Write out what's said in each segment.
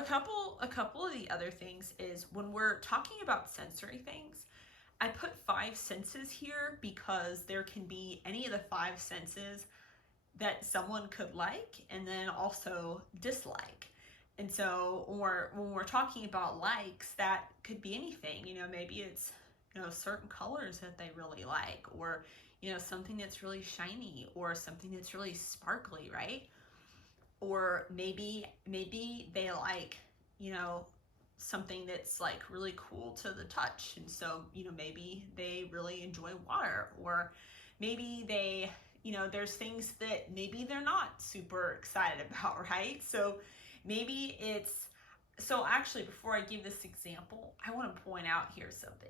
a couple of the other things is when we're talking about sensory things, I put 5 senses here because there can be any of the 5 senses that someone could like and then also dislike. And so when we're talking about likes, that could be anything. Maybe it's, certain colors that they really like, or, something that's really shiny, or something that's really sparkly, right? Or maybe they like, something that's like really cool to the touch. And so, maybe they really enjoy water, or maybe they, there's things that maybe they're not super excited about, right? So maybe it's, so actually, before I give this example, I want to point out here something.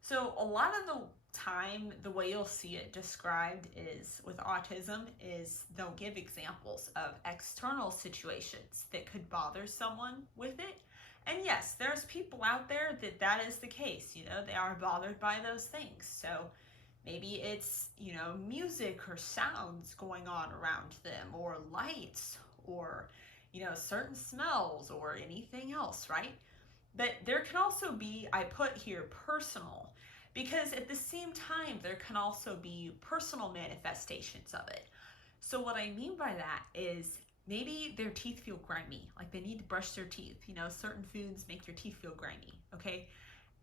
So a lot of the time, the way you'll see it described is with autism is they'll give examples of external situations that could bother someone with it. And yes, there's people out there that is the case. They are bothered by those things. So maybe it's, music or sounds going on around them, or lights, or, certain smells, or anything else, right? But there can also be, I put here personal, because at the same time, there can also be personal manifestations of it. So what I mean by that is maybe their teeth feel grimy, like they need to brush their teeth. Certain foods make your teeth feel grimy, okay?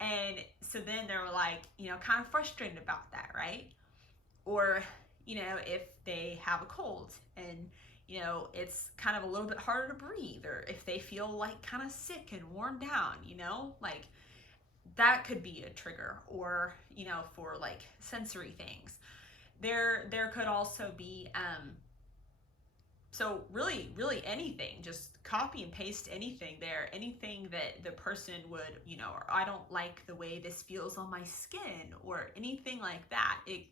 And so then they're like, kind of frustrated about that, right? Or, if they have a cold and, it's kind of a little bit harder to breathe, or if they feel like kind of sick and worn down, like that could be a trigger. Or, for like sensory things. There could also be, so really anything, just copy and paste anything there, anything that the person would, or I don't like the way this feels on my skin, or anything like that. It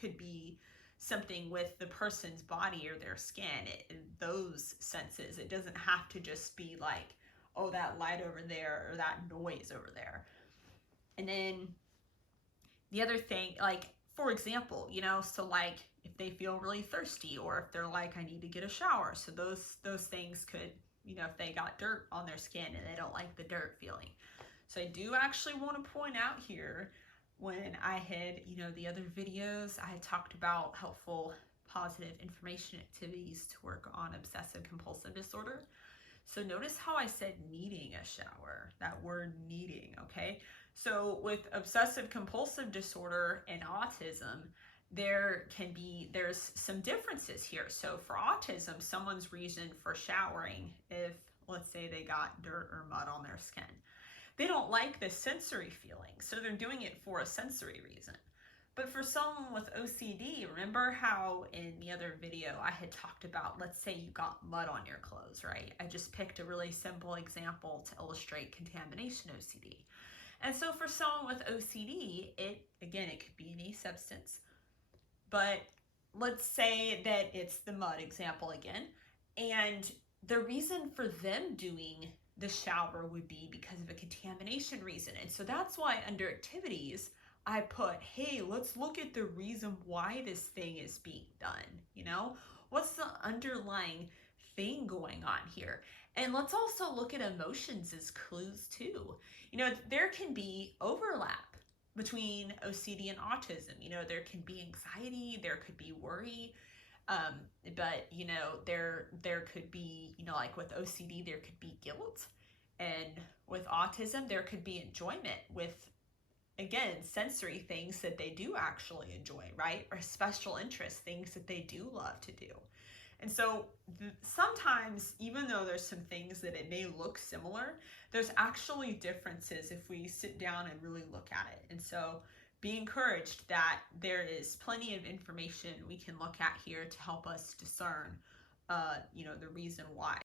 could be something with the person's body or their skin, those senses. It doesn't have to just be like, oh, that light over there, or that noise over there. And then the other thing, like, for example, so like if they feel really thirsty, or if they're like, I need to get a shower. So those things could, if they got dirt on their skin and they don't like the dirt feeling. So I do actually want to point out here, when I had, the other videos, I had talked about helpful positive information activities to work on obsessive compulsive disorder. So notice how I said needing a shower, that word needing, okay? So with obsessive compulsive disorder and autism, there's some differences here. So for autism, someone's reason for showering, if let's say they got dirt or mud on their skin, they don't like the sensory feeling, so they're doing it for a sensory reason. But for someone with OCD, remember how in the other video I had talked about, let's say you got mud on your clothes, right? I just picked a really simple example to illustrate contamination OCD. And so for someone with OCD, it could be any substance, but let's say that it's the mud example again, and the reason for them doing the shower would be because of a contamination reason. And so that's why under activities, I put, hey, let's look at the reason why this thing is being done. What's the underlying thing going on here? And let's also look at emotions as clues too. There can be overlap between OCD and autism. There can be anxiety, there could be worry, but there could be, like with OCD, there could be guilt, and with autism, there could be enjoyment with, again, sensory things that they do actually enjoy, right? Or special interest, things that they do love to do. And so sometimes, even though there's some things that it may look similar, there's actually differences if we sit down and really look at it. And so be encouraged that there is plenty of information we can look at here to help us discern, the reason why.